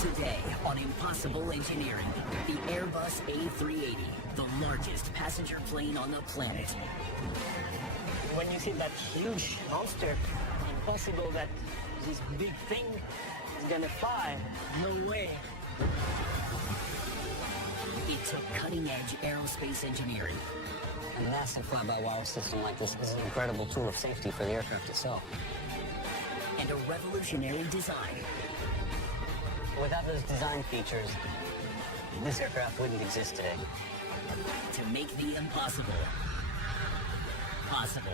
Today on Impossible Engineering, the Airbus A380, the largest passenger plane on the planet. When you see that huge monster, impossible that this big thing is gonna fly. No way. It took cutting-edge aerospace engineering. A massive fly-by-wire system like this is an incredible tool of safety for the aircraft itself. And a revolutionary design. Without those design features, this aircraft wouldn't exist today. To make the impossible possible.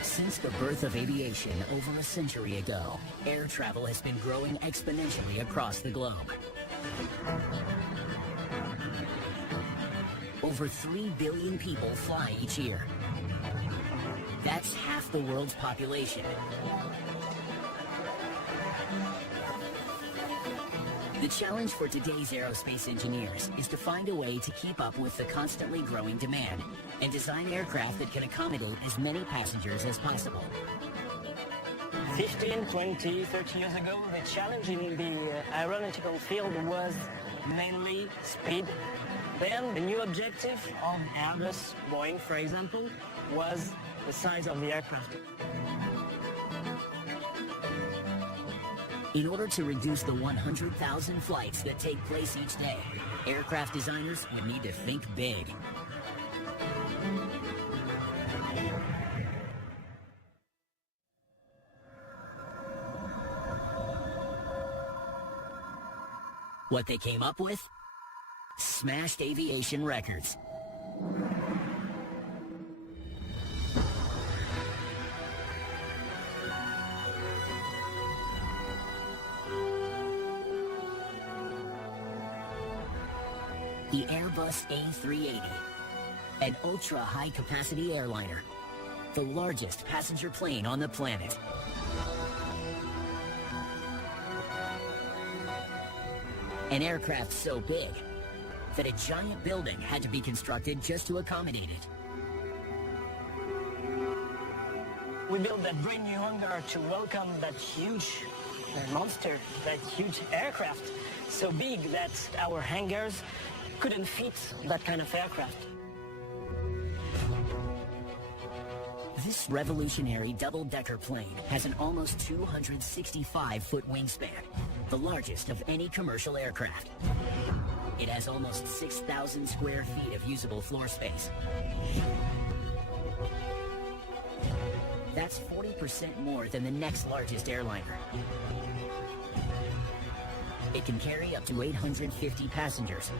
Since the birth of aviation over a century ago, air travel has been growing exponentially across the globe. Over 3 billion people fly each year. That's half the world's population. The challenge for today's aerospace engineers is to find a way to keep up with the constantly growing demand and design aircraft that can accommodate as many passengers as possible. 15, 20, 30 years ago, the challenge in the aeronautical field was mainly speed. Then the new objective of Airbus, Boeing, for example, was the size of the aircraft. In order to reduce the 100,000 flights that take place each day, aircraft designers would need to think big. What they came up with? Smashed aviation records. The Airbus A380, an ultra-high-capacity airliner, the largest passenger plane on the planet. An aircraft so big that a giant building had to be constructed just to accommodate it. We built that brand new hangar to welcome that huge monster, that huge aircraft, so big that our hangars couldn't fit that kind of aircraft. This revolutionary double-decker plane has an almost 265-foot wingspan, the largest of any commercial aircraft. It has almost 6,000 square feet of usable floor space. That's 40% more than the next largest airliner. It can carry up to 850 passengers.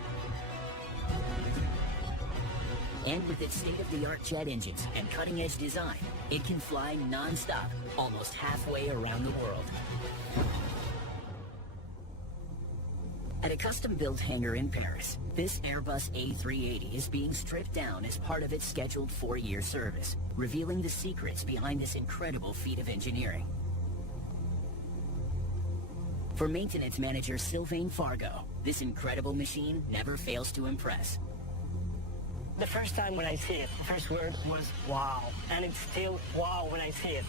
And with its state-of-the-art jet engines and cutting-edge design, it can fly non-stop, almost halfway around the world. At a custom-built hangar in Paris, this Airbus A380 is being stripped down as part of its scheduled 4-year service, revealing the secrets behind this incredible feat of engineering. For maintenance manager Sylvain Fargo, this incredible machine never fails to impress. The first time when I see it, the first word was wow, and it's still wow when I see it.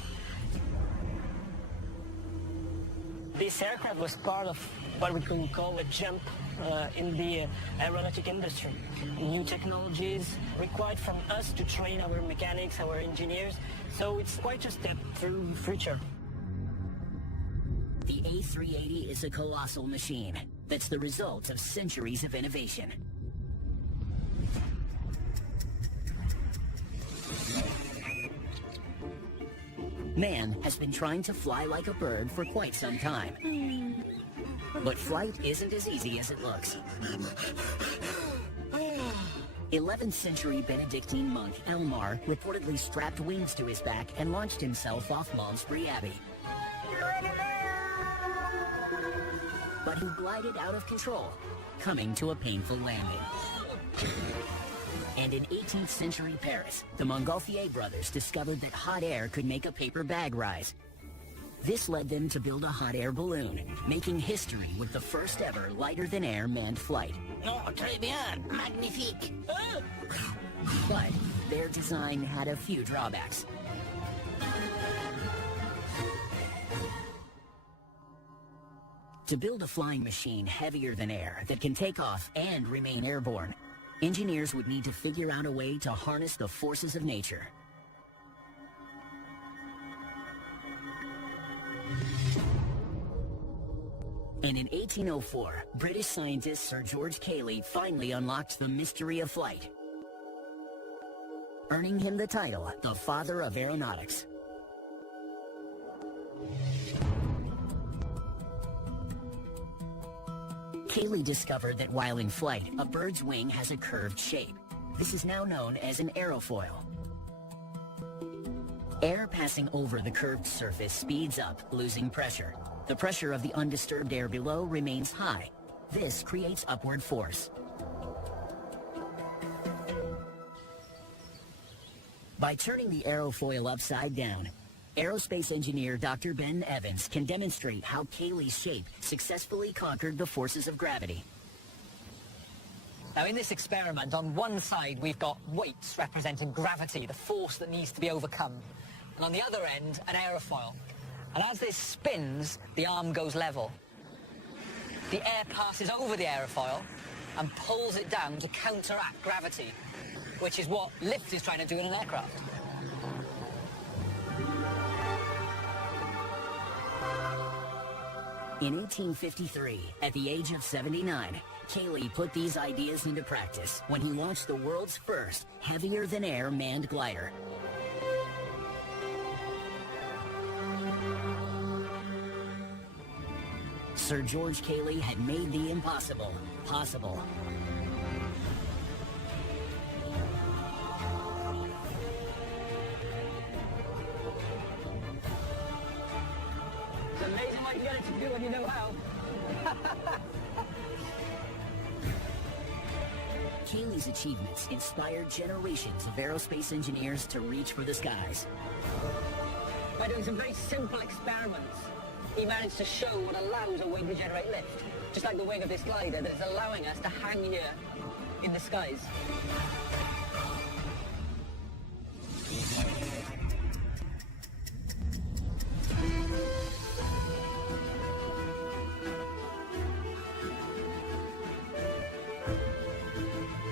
This aircraft was part of what we could call a jump in the aeronautic industry. New technologies required from us to train our mechanics, our engineers, so it's quite a step through the future. The A380 is a colossal machine that's the result of centuries of innovation. Man has been trying to fly like a bird for quite some time. But flight isn't as easy as it looks. 11th century Benedictine monk Elmar reportedly strapped wings to his back and launched himself off Malmesbury Abbey. But he glided out of control, coming to a painful landing. And in 18th century Paris, the Montgolfier brothers discovered that hot air could make a paper bag rise. This led them to build a hot air balloon, making history with the first ever lighter-than-air manned flight. Oh, très bien, magnifique. but their design had a few drawbacks. To build a flying machine heavier than air that can take off and remain airborne, engineers would need to figure out a way to harness the forces of nature. And in 1804, British scientist Sir George Cayley finally unlocked the mystery of flight, earning him the title, the Father of Aeronautics. Cayley discovered that while in flight, a bird's wing has a curved shape. This is now known as an aerofoil. Air passing over the curved surface speeds up, losing pressure. The pressure of the undisturbed air below remains high. This creates upward force. By turning the aerofoil upside down, aerospace engineer Dr. Ben Evans can demonstrate how Cayley's shape successfully conquered the forces of gravity. Now in this experiment, on one side we've got weights representing gravity, the force that needs to be overcome. And on the other end, an aerofoil. And as this spins, the arm goes level. The air passes over the aerofoil and pulls it down to counteract gravity, which is what lift is trying to do in an aircraft. In 1853, at the age of 79, Cayley put these ideas into practice when he launched the world's first heavier-than-air manned glider. Sir George Cayley had made the impossible possible. It's amazing what you get it to do when you know how. Cayley's achievements inspired generations of aerospace engineers to reach for the skies. By doing some very simple experiments, he managed to show what allows a wing to generate lift, just like the wing of this glider that is allowing us to hang here in the skies.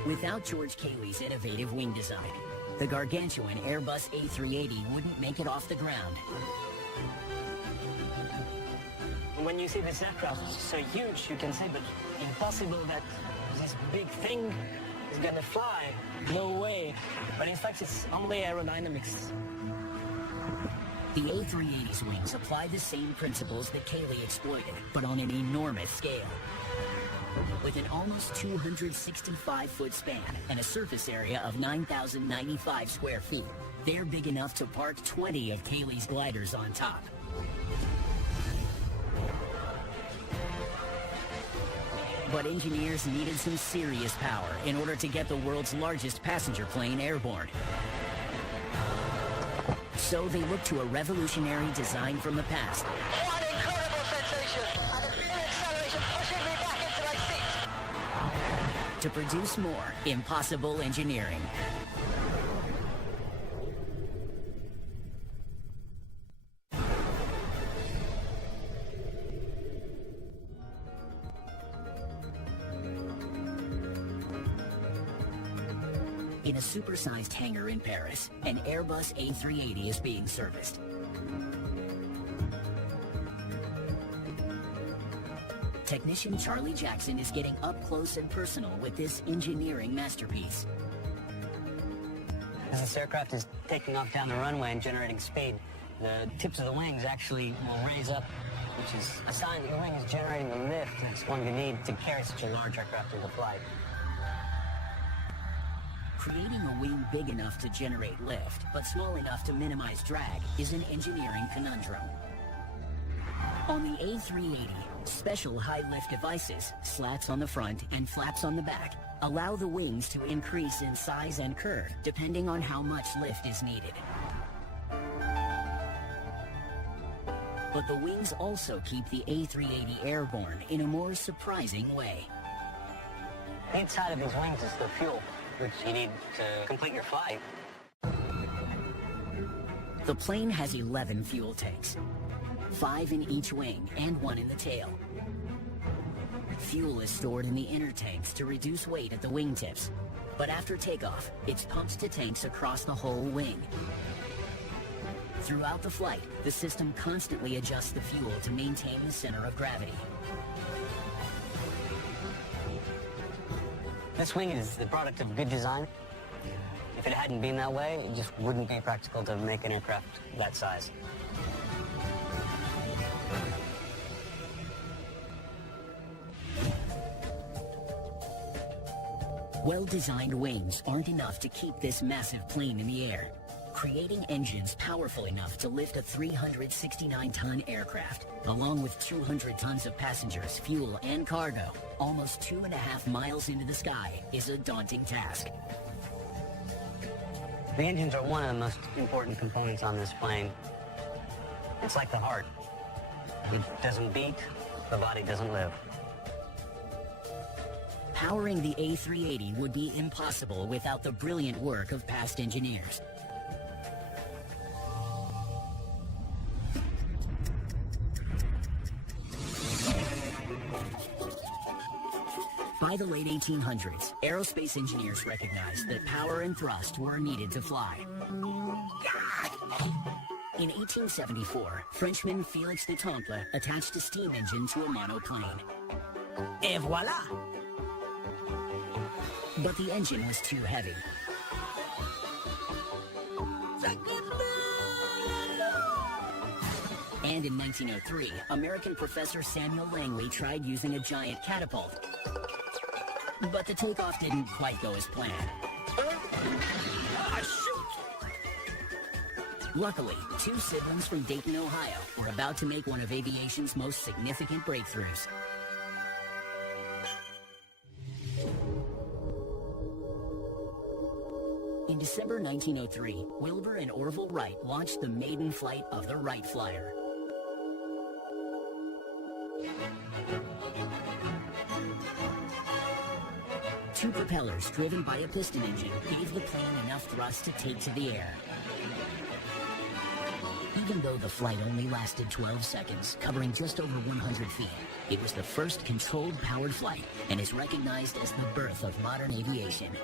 Without George Cayley's innovative wing design, the gargantuan Airbus A380 wouldn't make it off the ground. When you see this aircraft, it's so huge, you can say, but impossible that this big thing is gonna fly. No way. But in fact, it's only aerodynamics. The A380's wings apply the same principles that Cayley exploited, but on an enormous scale. With an almost 265-foot span and a surface area of 9,095 square feet, they're big enough to park 20 of Cayley's gliders on top. But engineers needed some serious power in order to get the world's largest passenger plane airborne. So they looked to a revolutionary design from the past. What an incredible sensation! And a real acceleration pushing me back into my seat. To produce more impossible engineering. In a supersized hangar in Paris, an Airbus A380 is being serviced. Technician Charlie Jackson is getting up close and personal with this engineering masterpiece. As this aircraft is taking off down the runway and generating speed, the tips of the wings actually will raise up, which is a sign that your wing is generating the lift that it's going to need to carry such a large aircraft into flight. Creating a wing big enough to generate lift, but small enough to minimize drag, is an engineering conundrum. On the A380, special high-lift devices, slats on the front and flaps on the back, allow the wings to increase in size and curve, depending on how much lift is needed. But the wings also keep the A380 airborne in a more surprising way. Inside of these wings is the fuel. which you need to complete your flight. The plane has 11 fuel tanks, 5 in each wing and 1 in the tail. Fuel is stored in the inner tanks to reduce weight at the wingtips, but after takeoff, it's pumped to tanks across the whole wing. Throughout the flight, the system constantly adjusts the fuel to maintain the center of gravity. This wing is the product of good design. If it hadn't been that way, it just wouldn't be practical to make an aircraft that size. Well-designed wings aren't enough to keep this massive plane in the air. Creating engines powerful enough to lift a 369-ton aircraft, along with 200 tons of passengers, fuel, and cargo, almost 2.5 miles into the sky, is a daunting task. The engines are one of the most important components on this plane. It's like the heart. It doesn't beat, the body doesn't live. Powering the A380 would be impossible without the brilliant work of past engineers. By the late 1800s, aerospace engineers recognized that power and thrust were needed to fly. In 1874, Frenchman Félix de Temple attached a steam engine to a monoplane. Et voilà! But the engine was too heavy. And in 1903, American professor Samuel Langley tried using a giant catapult. But the takeoff didn't quite go as planned. Luckily, 2 siblings from Dayton, Ohio were about to make one of aviation's most significant breakthroughs. In December 1903, Wilbur and Orville Wright launched the maiden flight of the Wright Flyer. Two propellers driven by a piston engine gave the plane enough thrust to take to the air. Even though the flight only lasted 12 seconds, covering just over 100 feet, it was the first controlled powered flight and is recognized as the birth of modern aviation.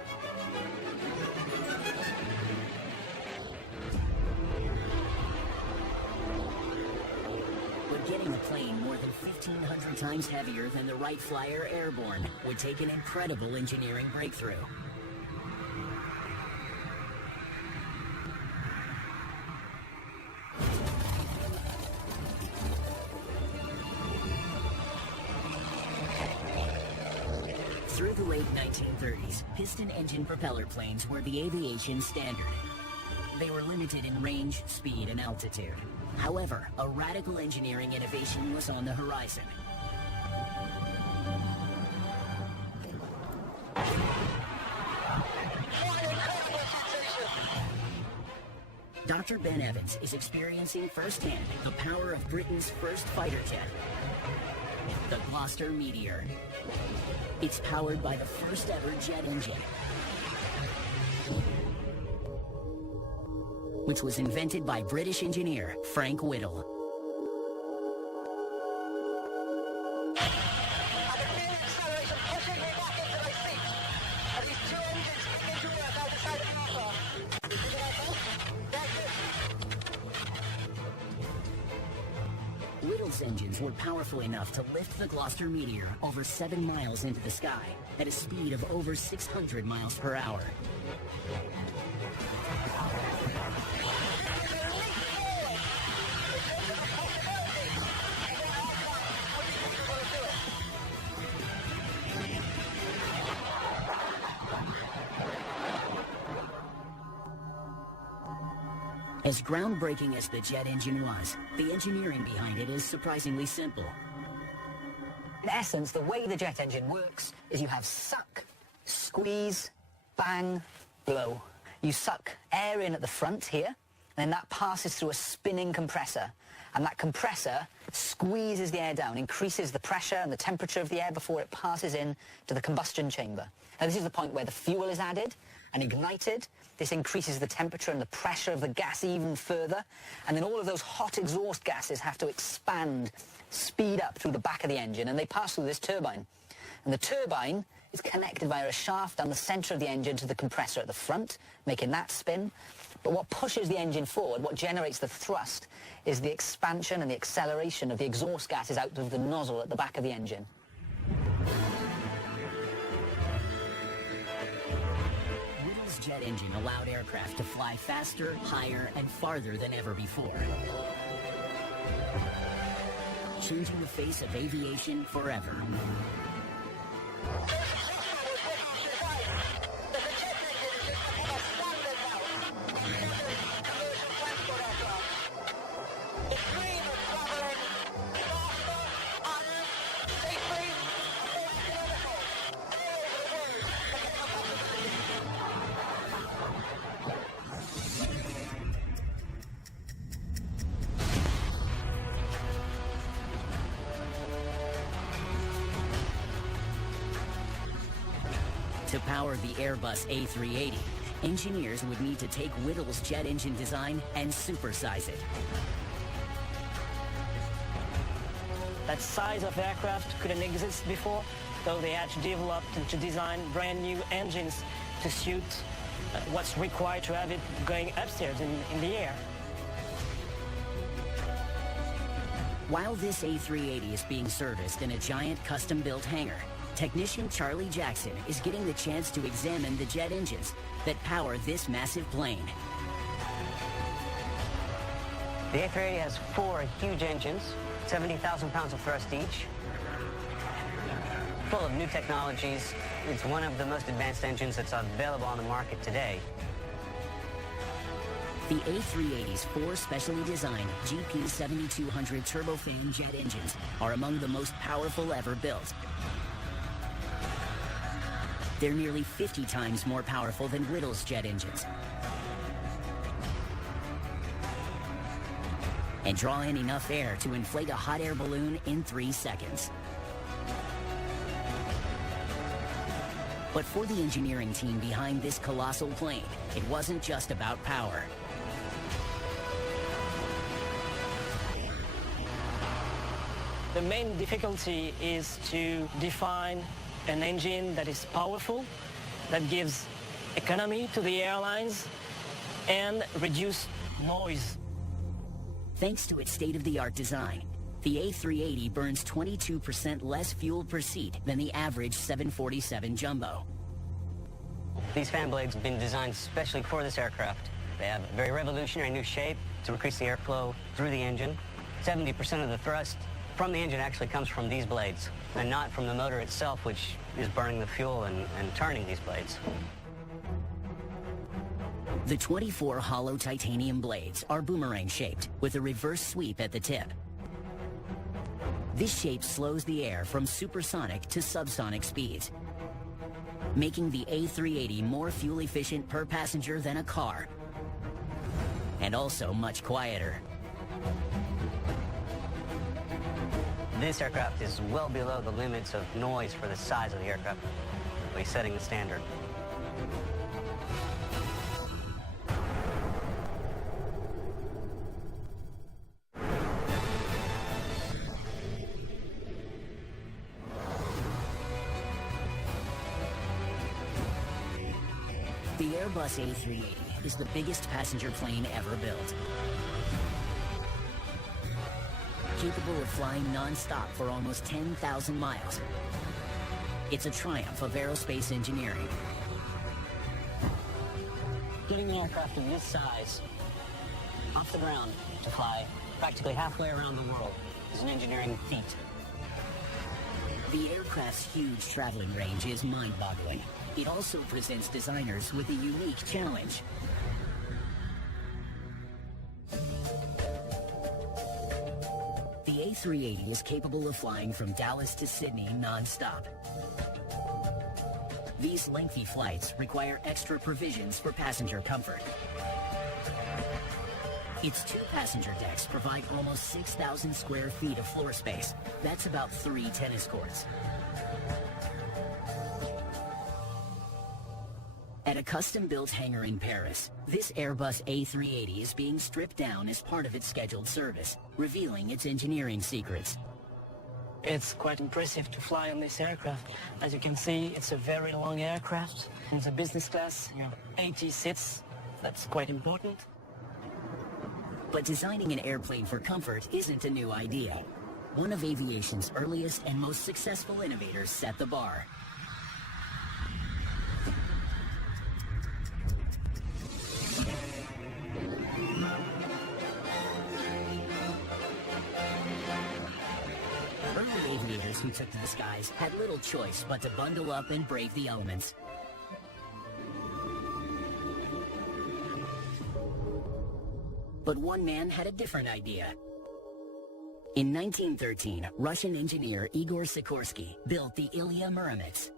Getting a plane more than 1,500 times heavier than the Wright Flyer airborne would take an incredible engineering breakthrough. Through the late 1930s, piston engine propeller planes were the aviation standard. They were limited in range, speed, and altitude. However, a radical engineering innovation was on the horizon. Dr. Ben Evans is experiencing firsthand the power of Britain's first fighter jet, the Gloucester Meteor. It's powered by the first ever jet engine, which was invented by British engineer Frank Whittle. Whittle's engines were powerful enough to lift the Gloucester Meteor over 7 miles into the sky at a speed of over 600 miles per hour. As groundbreaking as the jet engine was, the engineering behind it is surprisingly simple. In essence, the way the jet engine works is you have suck, squeeze, bang, blow. You suck air in at the front here, and then that passes through a spinning compressor. And that compressor squeezes the air down, increases the pressure and the temperature of the air before it passes in to the combustion chamber. Now, this is the point where the fuel is added and ignited. This increases the temperature and the pressure of the gas even further. And then all of those hot exhaust gases have to expand, speed up through the back of the engine, and they pass through this turbine. And the turbine is connected via a shaft down the center of the engine to the compressor at the front, making that spin. But what pushes the engine forward, what generates the thrust, is the expansion and the acceleration of the exhaust gases out of the nozzle at the back of the engine. Whittle's jet engine allowed aircraft to fly faster, higher, and farther than ever before, changing the face of aviation forever. To power the Airbus A380, engineers would need to take Whittle's jet engine design and supersize it. That size of aircraft couldn't exist before, so they had to develop and to design brand new engines to suit what's required to have it going upstairs in the air. While this A380 is being serviced in a giant custom-built hangar, technician Charlie Jackson is getting the chance to examine the jet engines that power this massive plane. The A380 has 4 huge engines, 70,000 pounds of thrust each, full of new technologies. It's one of the most advanced engines that's available on the market today. The A380's 4 specially designed GP7200 turbofan jet engines are among the most powerful ever built. They're nearly 50 times more powerful than Whittle's jet engines, and draw in enough air to inflate a hot air balloon in 3 seconds. But for the engineering team behind this colossal plane, it wasn't just about power. The main difficulty is to define an engine that is powerful, that gives economy to the airlines, and reduce noise. Thanks to its state-of-the-art design, the A380 burns 22% less fuel per seat than the average 747 Jumbo. These fan blades have been designed especially for this aircraft. They have a very revolutionary new shape to increase the airflow through the engine. 70% of the thrust from the engine actually comes from these blades, and not from the motor itself, which is burning the fuel and turning these blades. The 24 hollow titanium blades are boomerang-shaped, with a reverse sweep at the tip. This shape slows the air from supersonic to subsonic speeds, making the A380 more fuel-efficient per passenger than a car, and also much quieter. This aircraft is well below the limits of noise for the size of the aircraft. We're setting the standard. The Airbus A380 is the biggest passenger plane ever built, capable of flying non-stop for almost 10,000 miles. It's a triumph of aerospace engineering. Getting an aircraft of this size off the ground to fly practically halfway around the world is an engineering feat. The aircraft's huge traveling range is mind-boggling. It also presents designers with a unique challenge. The A380 is capable of flying from Dallas to Sydney non-stop. These lengthy flights require extra provisions for passenger comfort. Its two passenger decks provide almost 6,000 square feet of floor space. That's about 3 tennis courts. At a custom-built hangar in Paris, this Airbus A380 is being stripped down as part of its scheduled service, revealing its engineering secrets. It's quite impressive to fly on this aircraft. As you can see, it's a very long aircraft. It's a business class, 80 seats. That's quite important. But designing an airplane for comfort isn't a new idea. One of aviation's earliest and most successful innovators set the bar. Early aviators who took to the skies had little choice but to bundle up and brave the elements. But one man had a different idea. In 1913, Russian engineer Igor Sikorsky built the Ilya Muromets,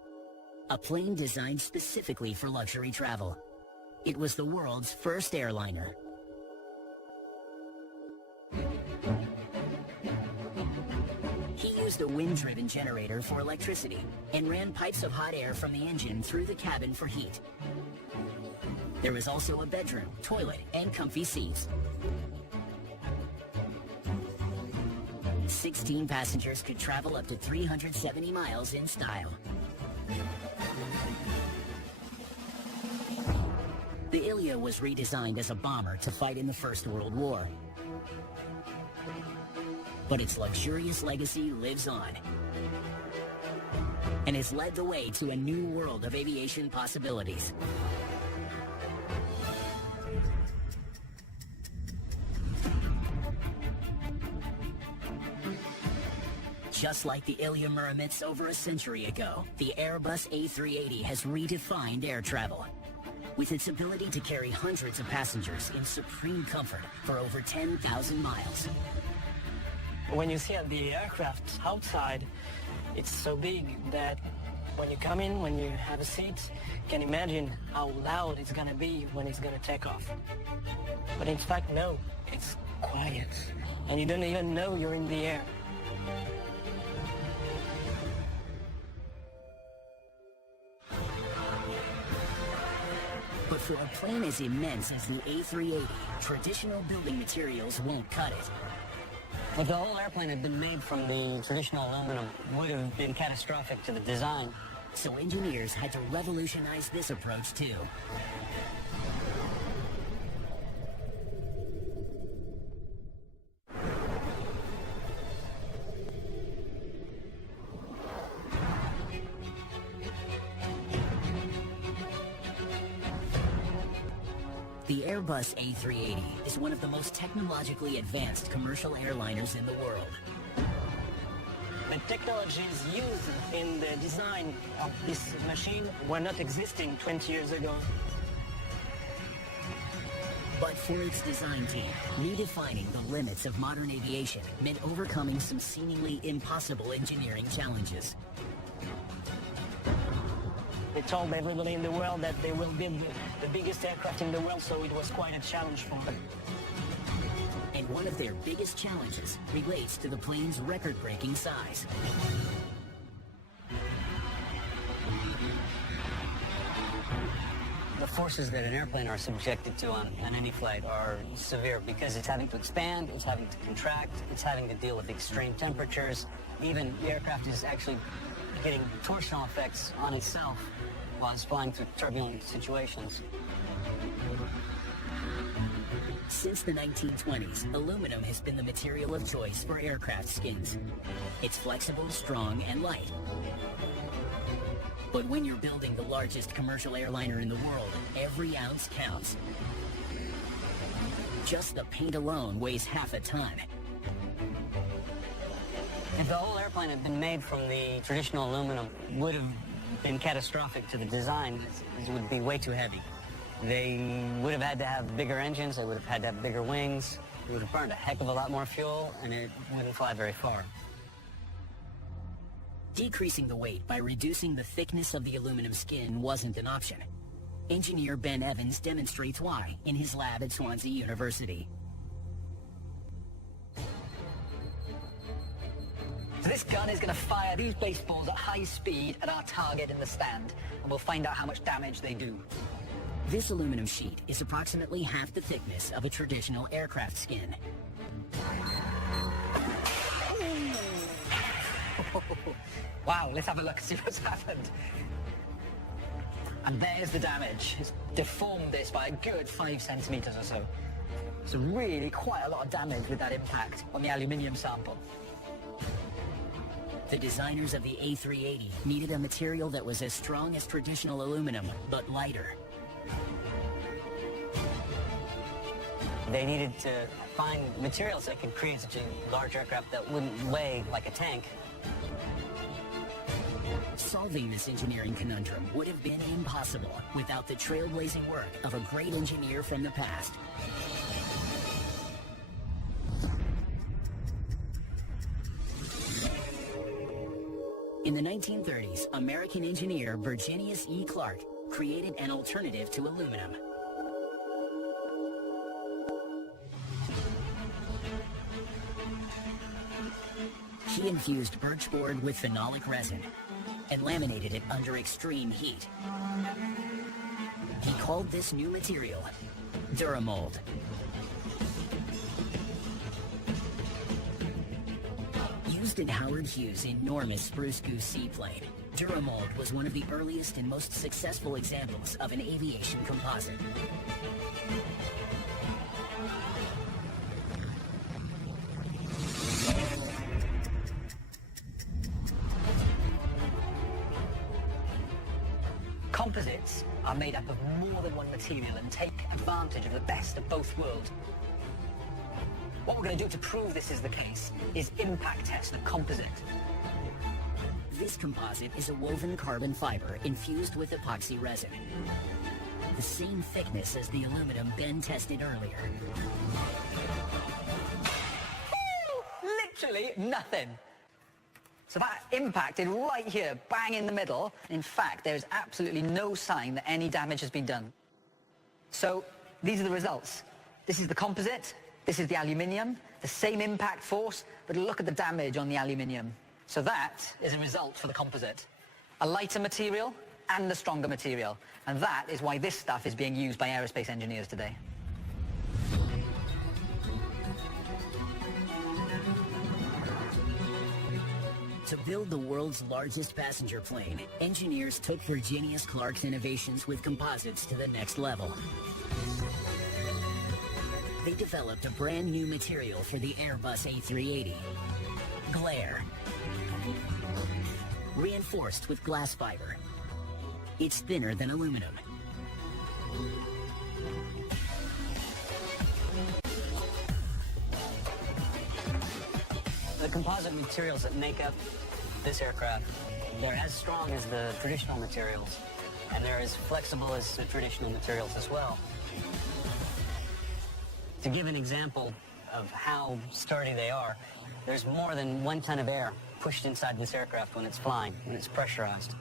a plane designed specifically for luxury travel. It was the world's first airliner. He used a wind-driven generator for electricity and ran pipes of hot air from the engine through the cabin for heat. There was also a bedroom, toilet, and comfy seats. 16 passengers could travel up to 370 miles in style. The Ilya was redesigned as a bomber to fight in the First World War. But its luxurious legacy lives on and has led the way to a new world of aviation possibilities. Just like the Ilya Muromets over a century ago, the Airbus A380 has redefined air travel. With its ability to carry hundreds of passengers in supreme comfort for over 10,000 miles. When you see the aircraft outside, it's so big that when you come in, when you have a seat, you can imagine how loud it's going to be when it's going to take off. But in fact, no, it's quiet. And you don't even know you're in the air. But for a plane as immense as the A380, traditional building materials won't cut it. If the whole airplane had been made from the traditional aluminum, it would have been catastrophic to the design. So engineers had to revolutionize this approach too. The Airbus A380 is one of the most technologically advanced commercial airliners in the world. The technologies used in the design of this machine were not existing 20 years ago. But for its design team, redefining the limits of modern aviation meant overcoming some seemingly impossible engineering challenges. They told everybody in the world that they will build the biggest aircraft in the world, so it was quite a challenge for them. And one of their biggest challenges relates to the plane's record-breaking size. The forces that an airplane are subjected to on any flight are severe because it's having to expand, it's having to contract, it's having to deal with extreme temperatures. Even the aircraft is actually getting torsional effects on itself while it's flying through turbulent situations. Since the 1920s, aluminum has been the material of choice for aircraft skins. It's flexible, strong, and light. But when you're building the largest commercial airliner in the world, every ounce counts. Just the paint alone weighs half a ton. If the whole airplane had been made from the traditional aluminum, it would have been catastrophic to the design. It would be way too heavy. They would have had to have bigger engines, they would have had to have bigger wings, it would have burned a heck of a lot more fuel, and it wouldn't fly very far. Decreasing the weight by reducing the thickness of the aluminum skin wasn't an option. Engineer Ben Evans demonstrates why in his lab at Swansea University. This gun is going to fire these baseballs at high speed at our target in the stand, and we'll find out how much damage they do. This aluminum sheet is approximately half the thickness of a traditional aircraft skin. Wow, let's have a look and see what's happened. And there's the damage. It's deformed this by a good 5 centimeters or so. So really quite a lot of damage with that impact on the aluminium sample. The designers of the A380 needed a material that was as strong as traditional aluminum, but lighter. They needed to find materials that could create such a large aircraft that wouldn't weigh like a tank. Solving this engineering conundrum would have been impossible without the trailblazing work of a great engineer from the past. In the 1930s, American engineer Virginius E. Clark created an alternative to aluminum. He infused birch board with phenolic resin and laminated it under extreme heat. He called this new material Duramold. Used in Howard Hughes' enormous Spruce Goose seaplane, Duramold was one of the earliest and most successful examples of an aviation composite. Composites are made up of more than one material and take advantage of the best of both worlds. What we're going to do to prove this is the case is impact test the composite. This composite is a woven carbon fiber infused with epoxy resin. The same thickness as the aluminum Ben tested earlier. Literally nothing. So that impacted right here, bang in the middle. In fact, there's absolutely no sign that any damage has been done. So these are the results. This is the composite, this is the aluminium, the same impact force, but look at the damage on the aluminium. So that is a result for the composite. A lighter material and a stronger material. And that is why this stuff is being used by aerospace engineers today. To build the world's largest passenger plane, engineers took Virginius Clark's innovations with composites to the next level. They developed a brand new material for the Airbus A380, glare. Reinforced with glass fiber. It's thinner than aluminum. The composite materials that make up this aircraft, they're as strong as the traditional materials, and they're as flexible as the traditional materials as well. To give an example of how sturdy they are, there's more than 1 ton of air pushed inside this aircraft when it's flying, when it's pressurized.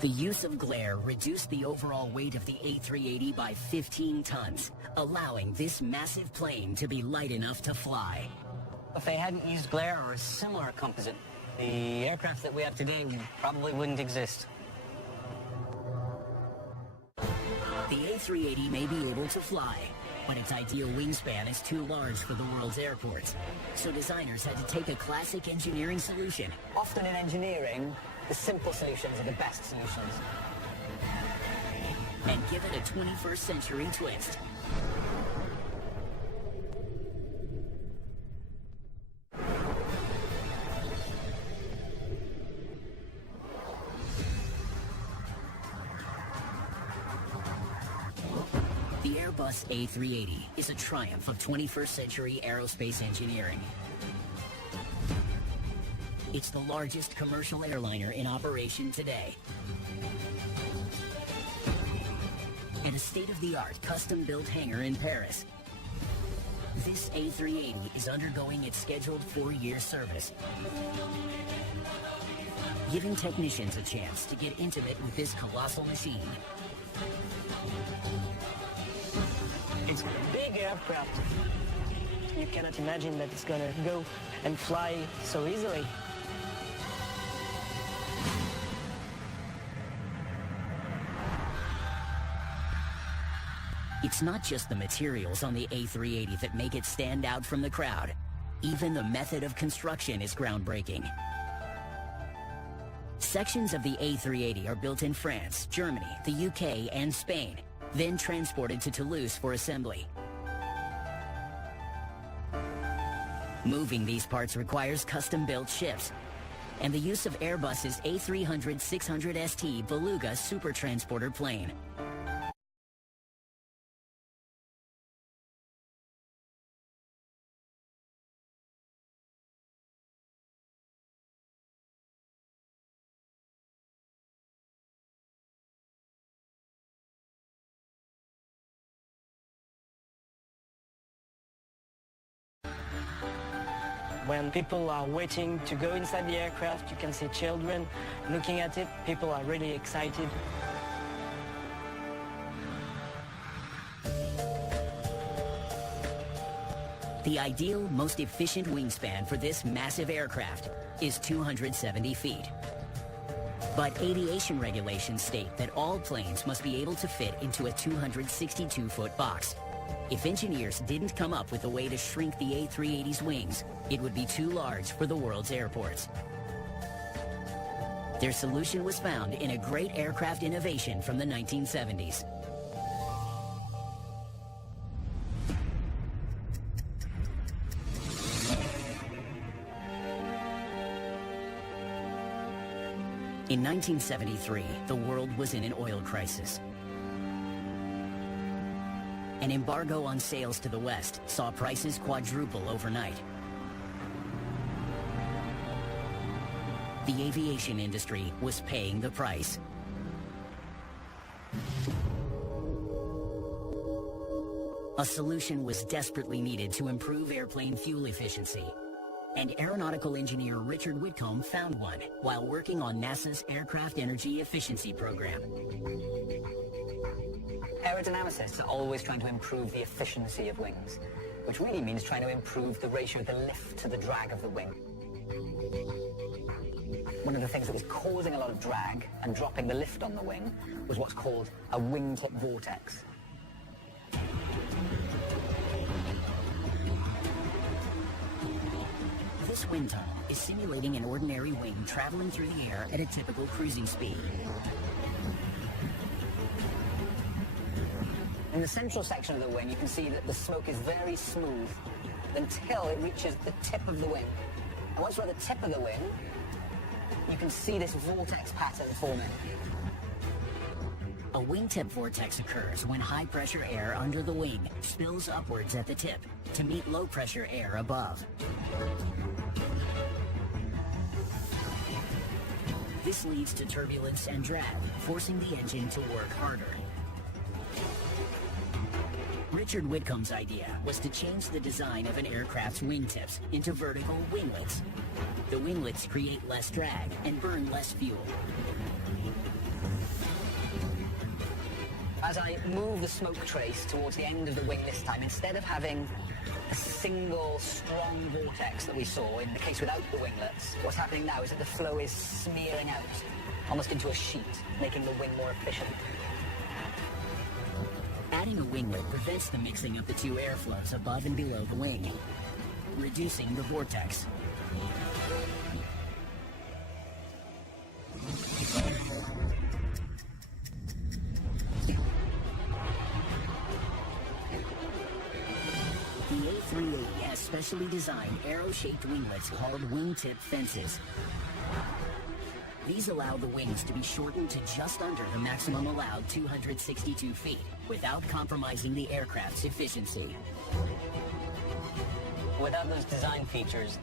The use of glare reduced the overall weight of the A380 by 15 tons, allowing this massive plane to be light enough to fly. If they hadn't used glare or a similar composite, the aircraft that we have today probably wouldn't exist. The A380 may be able to fly, but its ideal wingspan is too large for the world's airports. So designers had to take a classic engineering solution. Often in engineering, the simple solutions are the best solutions. And give it a 21st century twist. The Airbus A380 is a triumph of 21st century aerospace engineering. It's the largest commercial airliner in operation today. And a state-of-the-art custom-built hangar in Paris. This A380 is undergoing its scheduled 4-year service, giving technicians a chance to get intimate with this colossal machine. It's a big aircraft. you cannot imagine that it's going to go and fly so easily. It's not just the materials on the A380 that make it stand out from the crowd. Even the method of construction is groundbreaking. Sections of the A380 are built in France, Germany, the UK, and Spain, then transported to Toulouse for assembly. Moving these parts requires custom-built ships and the use of Airbus's A300-600 ST Beluga super transporter plane. When people are waiting to go inside the aircraft, you can see children looking at it. People are really excited. The ideal, most efficient wingspan for this massive aircraft is 270 feet. But aviation regulations state that all planes must be able to fit into a 262-foot box. If engineers didn't come up with a way to shrink the A380's wings, it would be too large for the world's airports. Their solution was found in a great aircraft innovation from the 1970s. In 1973, the world was in an oil crisis. An embargo on sales to the West saw prices quadruple overnight. The aviation industry was paying the price. A solution was desperately needed to improve airplane fuel efficiency. And aeronautical engineer Richard Whitcomb found one while working on NASA's Aircraft Energy Efficiency Program. Aerodynamicists are always trying to improve the efficiency of wings, which really means trying to improve the ratio of the lift to the drag of the wing. One of the things that was causing a lot of drag and dropping the lift on the wing was what's called a wingtip vortex. This wind tunnel is simulating an ordinary wing traveling through the air at a typical cruising speed. In the central section of the wing, you can see that the smoke is very smooth until it reaches the tip of the wing. And once we're at the tip of the wing, you can see this vortex pattern forming. A wingtip vortex occurs when high-pressure air under the wing spills upwards at the tip to meet low-pressure air above. This leads to turbulence and drag, forcing the engine to work harder. Richard Whitcomb's idea was to change the design of an aircraft's wingtips into vertical winglets. The winglets create less drag and burn less fuel. As I move the smoke trace towards the end of the wing this time, instead of having a single strong vortex that we saw in the case without the winglets, what's happening now is that the flow is smearing out, almost into a sheet, making the wing more efficient. Adding a winglet prevents the mixing of the two airflows above and below the wing, reducing the vortex. The A380 has specially designed arrow-shaped winglets called wingtip fences. These allow the wings to be shortened to just under the maximum allowed 262 feet without compromising the aircraft's efficiency. Without those design features,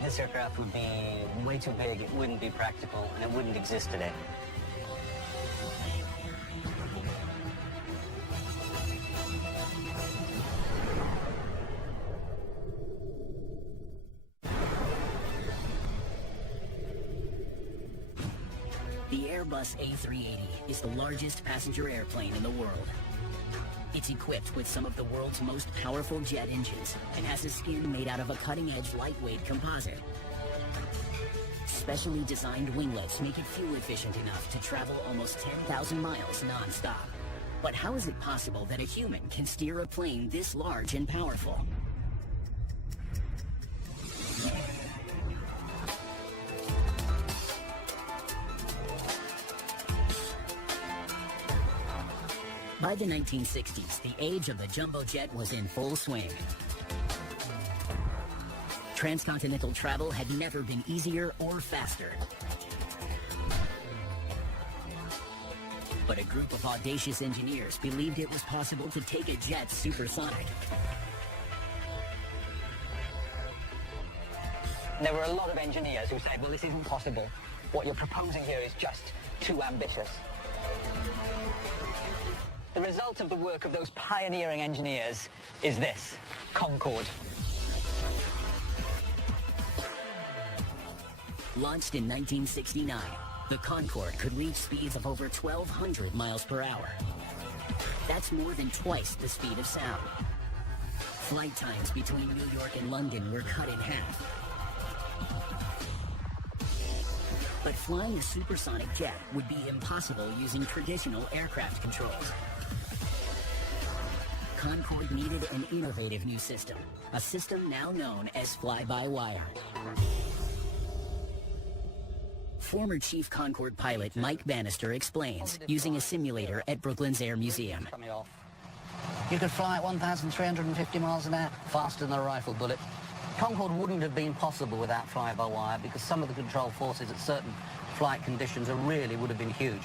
this aircraft would be way too big, it wouldn't be practical, and it wouldn't exist today. The Airbus A380 is the largest passenger airplane in the world. It's equipped with some of the world's most powerful jet engines and has a skin made out of a cutting-edge lightweight composite. Specially designed winglets make it fuel efficient enough to travel almost 10,000 miles non-stop. But how is it possible that a human can steer a plane this large and powerful? By the 1960s, the age of the jumbo jet was in full swing. Transcontinental travel had never been easier or faster. But a group of audacious engineers believed it was possible to take a jet supersonic. There were a lot of engineers who said, well, this isn't possible. What you're proposing here is just too ambitious. The result of the work of those pioneering engineers is this, Concorde. Launched in 1969, the Concorde could reach speeds of over 1,200 miles per hour. That's more than twice the speed of sound. Flight times between New York and London were cut in half. But flying a supersonic jet would be impossible using traditional aircraft controls. Concorde needed an innovative new system, a system now known as fly-by-wire. Former Chief Concorde pilot Mike Bannister explains, using a simulator at Brooklyn's Air Museum. You could fly at 1,350 miles an hour, faster than a rifle bullet. Concorde wouldn't have been possible without fly-by-wire because some of the control forces at certain flight conditions really would have been huge.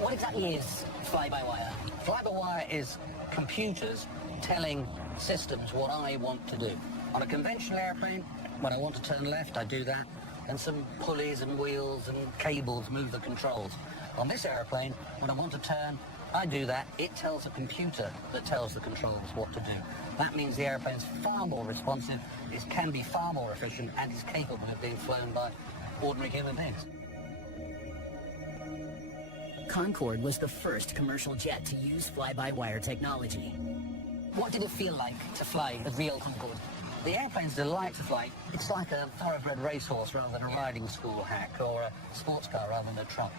What exactly is fly-by-wire? Fly-by-wire is computers telling systems what I want to do. On a conventional airplane, when I want to turn left, I do that, and some pulleys and wheels and cables move the controls. On this airplane, when I want to turn, I do that. It tells a computer that tells the controls what to do. That means the airplane's far more responsive, it can be far more efficient, and is capable of being flown by ordinary human beings. Concorde was the first commercial jet to use fly-by-wire technology. What did it feel like to fly the real Concorde? The airplane's delight to fly. It's like a thoroughbred racehorse rather than a riding school hack, or a sports car rather than a truck.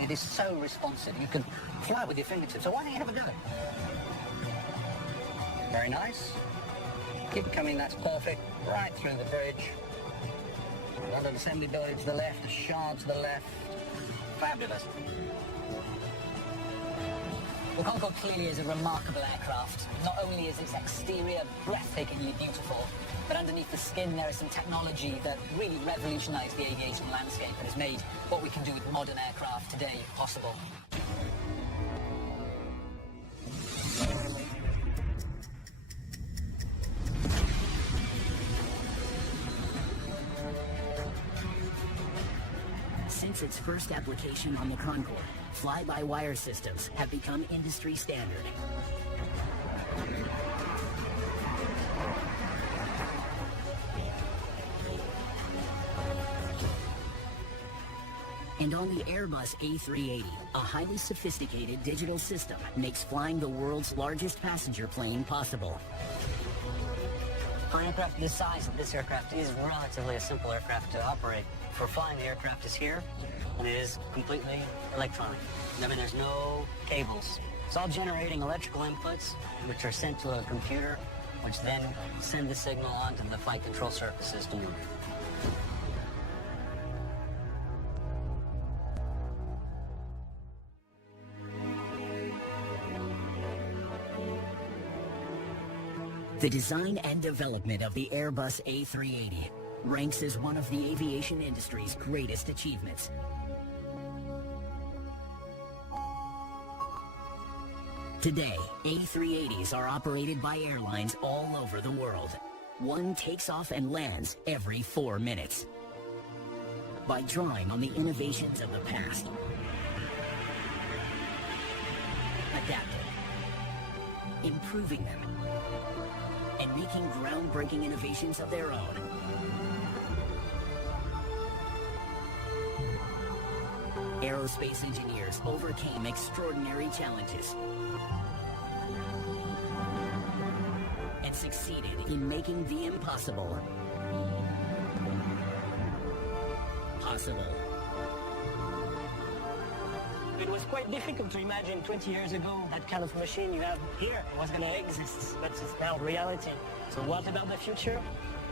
It is so responsive. You can fly with your fingertips, so why don't you have a go? Very nice. Keep it coming, that's perfect. Right through the bridge. Another assembly building to the left, a shard to the left. Fabulous. The Concorde clearly is a remarkable aircraft. Not only is its exterior breathtakingly beautiful, but underneath the skin there is some technology that really revolutionized the aviation landscape and has made what we can do with modern aircraft today possible. Since its first application on the Concorde, fly-by-wire systems have become industry standard. And on the Airbus A380, a highly sophisticated digital system makes flying the world's largest passenger plane possible. For an aircraft the size of this aircraft, it is relatively a simple aircraft to operate. For flying, the aircraft is here, and it is completely electronic. I mean, there's no cables. It's all generating electrical inputs, which are sent to a computer, which then send the signal on to the flight control surfaces to move. The design and development of the Airbus A380 ranks as one of the aviation industry's greatest achievements. Today, A380s are operated by airlines all over the world. One takes off and lands every 4 minutes. By drawing on the innovations of the past, adapting, improving them, and making groundbreaking innovations of their own, aerospace engineers overcame extraordinary challenges and succeeded in making the impossible possible. It was quite difficult to imagine 20 years ago that kind of machine you have here was going to exist, but it's now reality. So what about the future?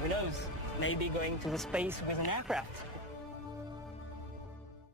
Who knows? Maybe going to the space with an aircraft.